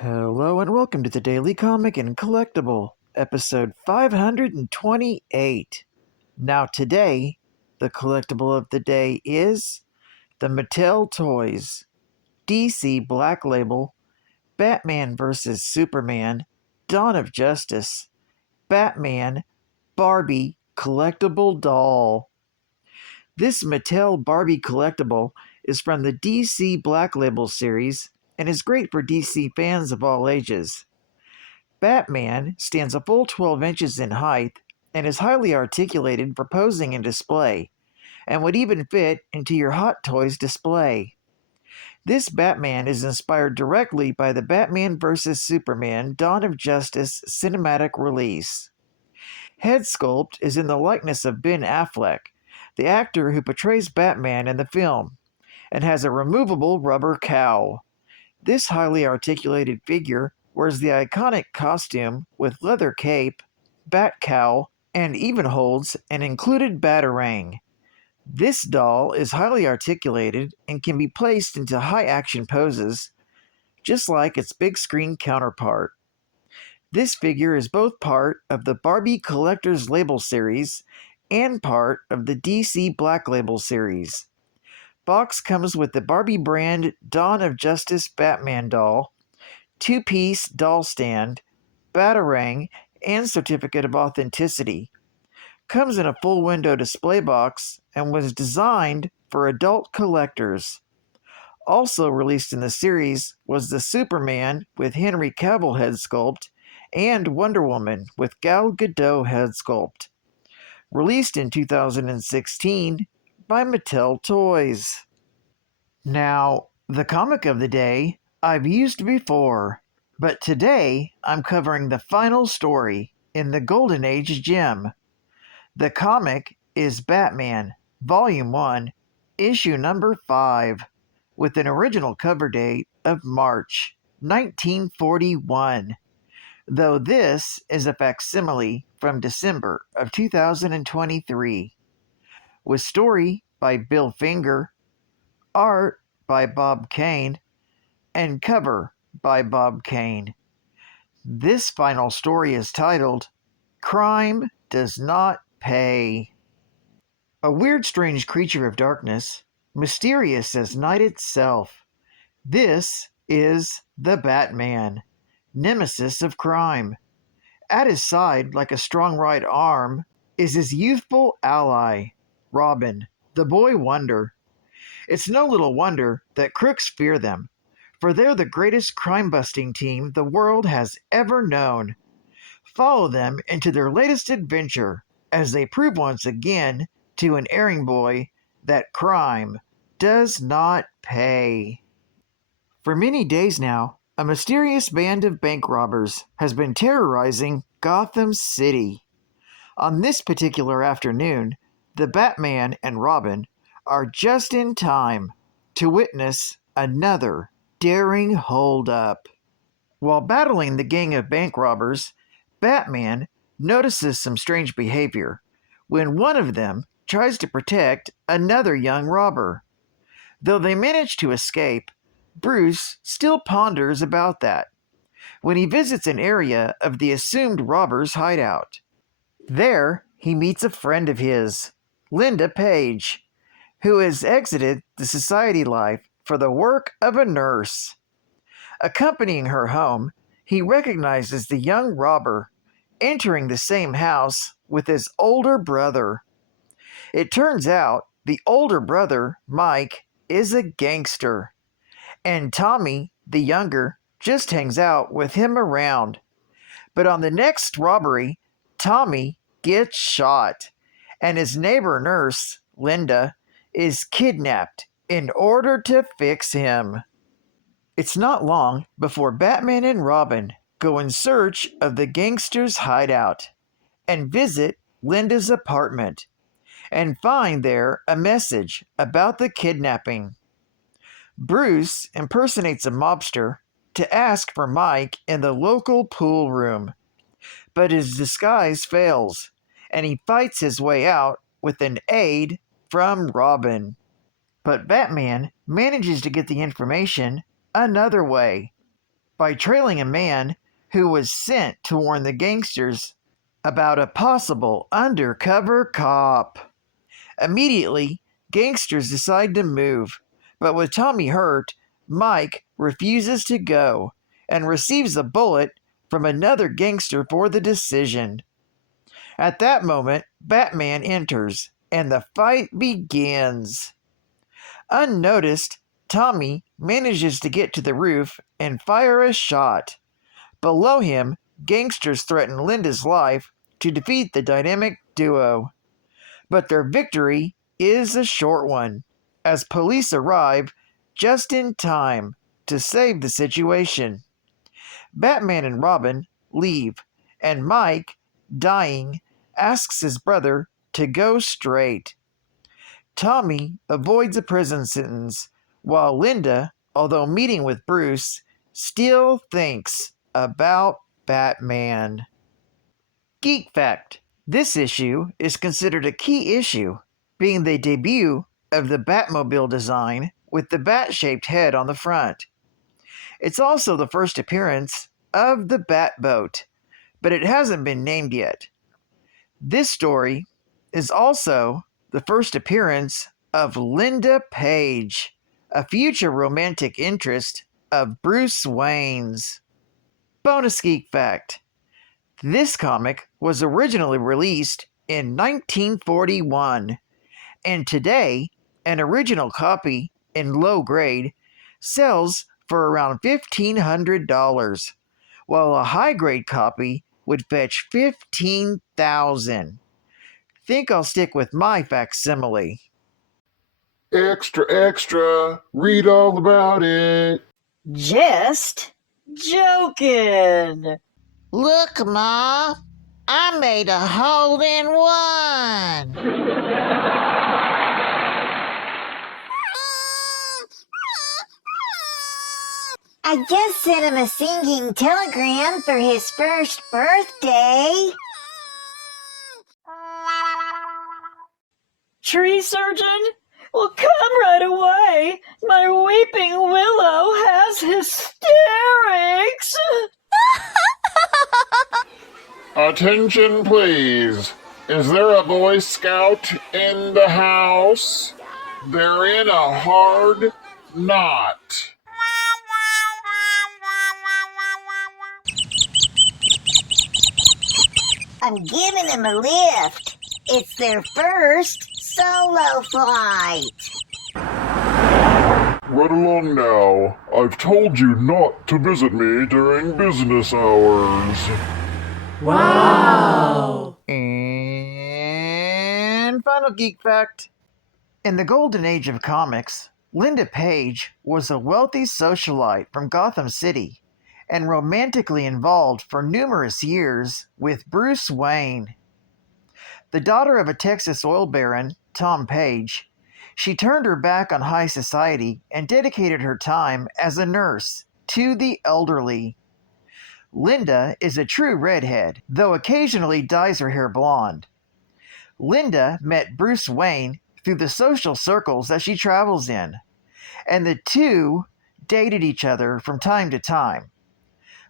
Hello and welcome to the Daily Comic and Collectible, episode 528. Now today, the collectible of the day is the Mattel Toys DC Black Label Batman vs. Superman Dawn of Justice Batman Barbie Collectible Doll. This Mattel Barbie collectible is from the DC Black Label series and is great for DC fans of all ages. Batman stands a full 12 inches in height and is highly articulated for posing and display, and would even fit into your Hot Toys display. This Batman is inspired directly by the Batman vs. Superman Dawn of Justice cinematic release. Head sculpt is in the likeness of Ben Affleck, the actor who portrays Batman in the film, and has a removable rubber cowl. This highly articulated figure wears the iconic costume with leather cape, bat cowl, and even holds an included batarang. This doll is highly articulated and can be placed into high-action poses, just like its big screen counterpart. This figure is both part of the Barbie Collector's Label series and part of the DC Black Label series. Box comes with the Barbie brand Dawn of Justice Batman doll, two-piece doll stand, batarang, and certificate of authenticity. Comes in a full window display box and was designed for adult collectors. Also released in the series was the Superman with Henry Cavill head sculpt and Wonder Woman with Gal Gadot head sculpt. Released in 2016 by Mattel Toys. Now, the comic of the day I've used before, but today I'm covering the final story in the Golden Age gem. The comic is Batman, Volume 1, Issue number 5, with an original cover date of March 1941, though this is a facsimile from December of 2023, with story by Bill Finger, art by Bob Kane, and cover by Bob Kane. This final story is titled, Crime Does Not Pay. A weird, strange creature of darkness, mysterious as night itself. This is the Batman, nemesis of crime. At his side, like a strong right arm, is his youthful ally, Robin, the boy wonder. It's no little wonder that crooks fear them, for they're the greatest crime-busting team the world has ever known. Follow them into their latest adventure as they prove once again to an erring boy that crime does not pay. For many days now, a mysterious band of bank robbers has been terrorizing Gotham City. On this particular afternoon, the Batman and Robin are just in time to witness another daring hold-up. While battling the gang of bank robbers, Batman notices some strange behavior when one of them tries to protect another young robber. Though they manage to escape, Bruce still ponders about that when he visits an area of the assumed robber's hideout. There, he meets a friend of his, Linda Page, who has exited the society life for the work of a nurse. Accompanying her home, he recognizes the young robber entering the same house with his older brother. It turns out the older brother, Mike, is a gangster, and Tommy, the younger, just hangs out with him around. But on the next robbery, Tommy gets shot, and his neighbor nurse, Linda, is kidnapped in order to fix him. It's not long before Batman and Robin go in search of the gangster's hideout and visit Linda's apartment and find there a message about the kidnapping. Bruce impersonates a mobster to ask for Mike in the local pool room, but his disguise fails, and he fights his way out with an aid from Robin. But Batman manages to get the information another way. by trailing a man who was sent to warn the gangsters about a possible undercover cop. Immediately, gangsters decide to move, but with Tommy hurt, Mike refuses to go and receives a bullet from another gangster for the decision. At that moment, Batman enters, and the fight begins. Unnoticed, Tommy manages to get to the roof and fire a shot. Below him, gangsters threaten Linda's life to defeat the dynamic duo. But their victory is a short one, as police arrive just in time to save the situation. Batman and Robin leave, and Mike, dying, asks his brother to go straight. Tommy avoids a prison sentence, while Linda, although meeting with Bruce, still thinks about Batman. Geek fact: this issue is considered a key issue, being the debut of the Batmobile design with the bat-shaped head on the front. It's also the first appearance of the Batboat, but it hasn't been named yet. This story is also the first appearance of Linda Page, a future romantic interest of Bruce Wayne's. Bonus geek fact: this comic was originally released in 1941, and today an original copy in low grade sells for around $1,500, while a high grade copy would fetch $15,000. Think I'll stick with my facsimile. Extra, extra, read all about it. Just joking. Look, Ma, I made a hole-in-one. I just sent him a singing telegram for his first birthday. Tree surgeon? Well, come right away. My weeping willow has hysterics. Attention, please. Is there a Boy Scout in the house? They're in a hard knot. I'm giving him a lift. It's their first solo flight. Run along now. I've told you not to visit me during business hours. Wow! And final geek fact: in the golden age of comics, Linda Page was a wealthy socialite from Gotham City and romantically involved for numerous years with Bruce Wayne. The daughter of a Texas oil baron, Tom Page, she turned her back on high society and dedicated her time as a nurse to the elderly. Linda is a true redhead, though occasionally dyes her hair blonde. Linda met Bruce Wayne through the social circles that she travels in, and the two dated each other from time to time.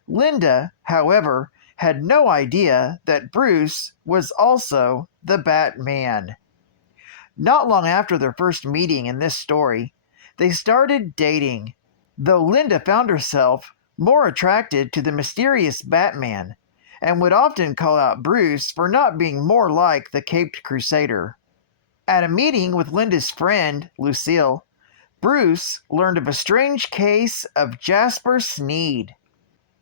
Linda, however, had no idea that Bruce was also the Batman. Not long after their first meeting in this story, they started dating, though Linda found herself more attracted to the mysterious Batman and would often call out Bruce for not being more like the Caped Crusader. At a meeting with Linda's friend, Lucille, Bruce learned of a strange case of Jasper Sneed.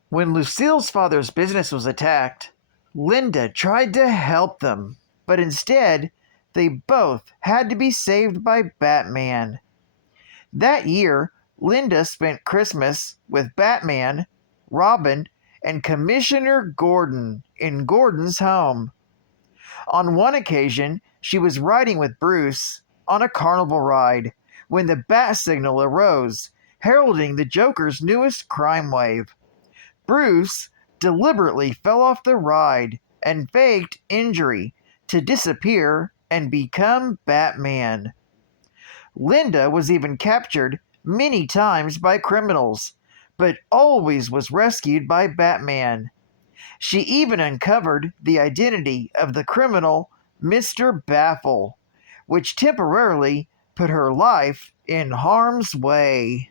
When Lucille's father's business was attacked, Linda tried to help them, but instead, they both had to be saved by Batman. That year, Linda spent Christmas with Batman, Robin, and Commissioner Gordon in Gordon's home. On one occasion, she was riding with Bruce on a carnival ride when the bat signal arose, heralding the Joker's newest crime wave. Bruce deliberately fell off the ride and faked injury to disappear and become Batman. Linda was even captured many times by criminals, but always was rescued by Batman. She even uncovered the identity of the criminal Mr. Baffle, which temporarily put her life in harm's way.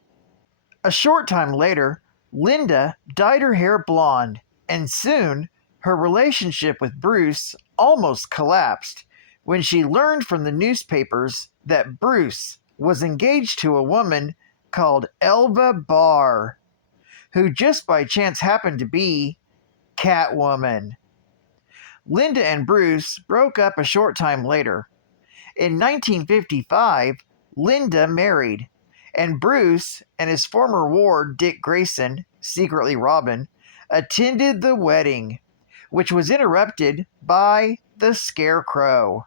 A short time later, Linda dyed her hair blonde, and soon her relationship with Bruce almost collapsed when she learned from the newspapers that Bruce was engaged to a woman called Elva Barr, who just by chance happened to be Catwoman. Linda and Bruce broke up a short time later. In 1955, Linda married, and Bruce and his former ward, Dick Grayson, secretly Robin, attended the wedding, which was interrupted by the Scarecrow.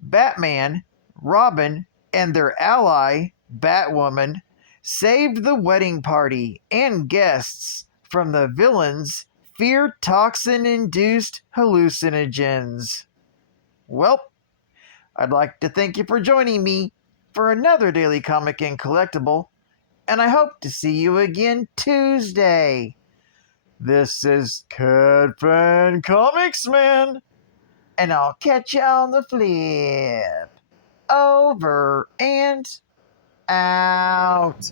Batman, Robin, and their ally, Batwoman, saved the wedding party and guests from the villain's fear toxin-induced hallucinogens. Well, I'd like to thank you for joining me for another Daily Comic and Collectible, and I hope to see you again Tuesday. This is Catfan Comics Man, and I'll catch you on the flip. Over and out.